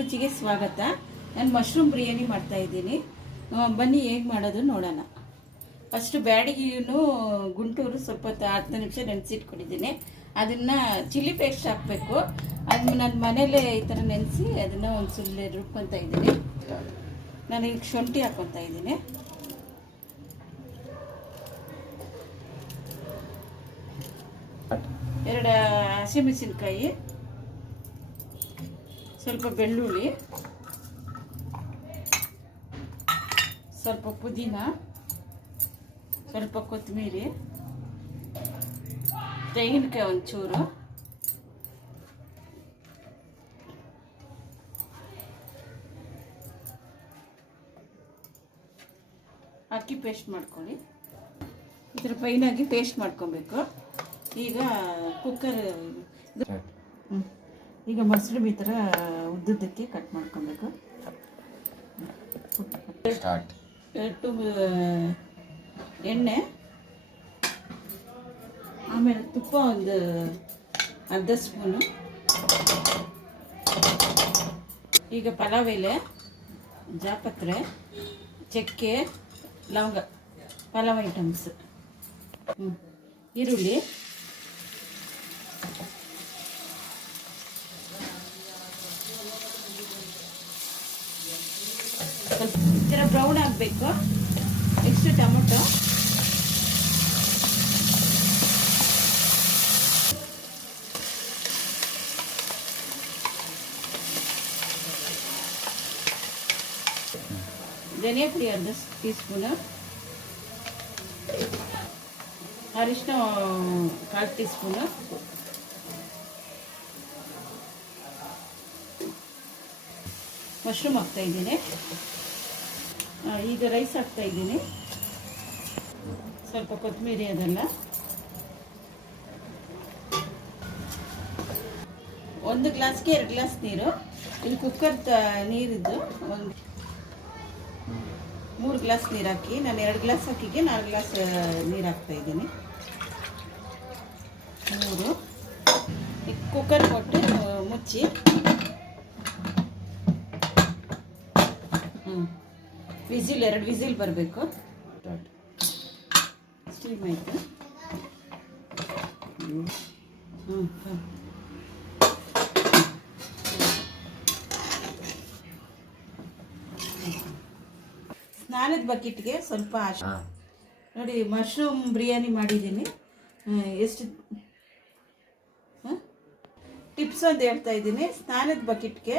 ರುಚಿಗೆ ಸ್ವಾಗತ. ನಾನು ಮಶ್ರೂಮ್ ಬಿರಿಯಾನಿ ಮಾಡ್ತಾ ಇದ್ದೀನಿ. ಬನ್ನಿ ಹೇಗೆ ಮಾಡೋದು ನೋಡೋಣ. ಫಸ್ಟ್ ಬ್ಯಾಡಿಗೆಯನ್ನು ಗುಂಟೂರು ಸ್ವಲ್ಪ 10 ನಿಮಿಷ ನೆನೆಸಿಟ್ಕೊಂಡಿದ್ದೀನಿ. ಅದನ್ನು ಚಿಲ್ಲಿ ಪೇಸ್ಟ್ ಹಾಕಬೇಕು. ಅದನ್ನ ನನ್ನ ಮನೇಲೇ ಈ ಥರ ನೆನೆಸಿ ಅದನ್ನು ಒಂದು ಸುಳ್ಳೆ ರುಬ್ಕೊತಾ ಇದ್ದೀನಿ. ನಾನೀಗ ಶುಂಠಿ ಹಾಕ್ಕೊತಾ ಇದ್ದೀನಿ. ಎರಡು ಹಸಿಮೆಣಸಿನ್ಕಾಯಿ, ಸ್ವಲ್ಪ ಬೆಳ್ಳುಳ್ಳಿ, ಸ್ವಲ್ಪ ಪುದೀನ, ಸ್ವಲ್ಪ ಕೊತ್ತಂಬರಿ, ತೆಂಗಿನಕಾಯಿ ಒಂಚೂರು, ಹಾಕಿ ಪೇಸ್ಟ್ ಮಾಡ್ಕೊಳ್ಳಿ. ಇದರ ಫೈನಾಗಿ ಪೇಸ್ಟ್ ಮಾಡ್ಕೊಬೇಕು. ಈಗ ಕುಕ್ಕರ್ ಈಗ ಮಶ್ರೂಮ್ ಈ ಥರ ಉದ್ದುದ್ದಕ್ಕೆ ಕಟ್ ಮಾಡ್ಕೊಬೇಕು. ಎಣ್ಣೆ, ಆಮೇಲೆ ತುಪ್ಪ ಒಂದು ಅರ್ಧ ಸ್ಪೂನು. ಈಗ ಪಲಾವ್ ಎಲೆ, ಜಾಪತ್ರೆ, ಚಕ್ಕೆ, ಲವಂಗ, ಪಲಾವ್ ಐಟಮ್ಸ್, ಈರುಳ್ಳಿ, ಸ್ವಲ್ಪ ಈ ಥರ ಬ್ರೌನ್ ಆಗಬೇಕು. ನೆಕ್ಸ್ಟ್ ಟೊಮೊಟೊ, ಧನಿಯಾ ಪುಡಿ ಅರ್ಧ ಟೀ ಸ್ಪೂನು, ಅರಿಶಿನ 1/4 ಟೀ ಸ್ಪೂನು, ಮಶ್ರೂಮ್ ಹಾಕ್ತಾ ಇದ್ದೀನಿ. ಈಗ ರೈಸ್ ಹಾಕ್ತಾ ಇದ್ದೀನಿ. ಸ್ವಲ್ಪ ಕೊತ್ತಂಬರಿ, ಅದೆಲ್ಲ 1 ಗ್ಲಾಸ್ಗೆ 2 ಗ್ಲಾಸ್ ನೀರು. ಇಲ್ಲಿ ಕುಕ್ಕರ್ ನೀರಿದ್ದು 3 ಗ್ಲಾಸ್ ನೀರು ಹಾಕಿ, ನಾನು 2 ಗ್ಲಾಸ್ ಹಾಕಿಗೆ 4 ಗ್ಲಾಸ್ ನೀರು ಹಾಕ್ತಾ ಇದ್ದೀನಿ. 3 ಕುಕ್ಕರ್ ಕೊಟ್ಟು ಮುಚ್ಚಿ ವಿಸಿಲ್ 2 ವಿಸಿಲ್ ಬರಬೇಕು. ಸ್ಟೀಮ್ ಆಯಿತು. ಸ್ನಾನದ ಬಕೆಟ್ಗೆ ಸ್ವಲ್ಪ ನೋಡಿ, ಮಶ್ರೂಮ್ ಬಿರಿಯಾನಿ ಮಾಡಿದ್ದೀನಿ. ಎಷ್ಟು ಟಿಪ್ಸ್ ಅಂತ ಹೇಳ್ತಾ ಇದ್ದೀನಿ. ಸ್ನಾನದ ಬಕೆಟ್ಗೆ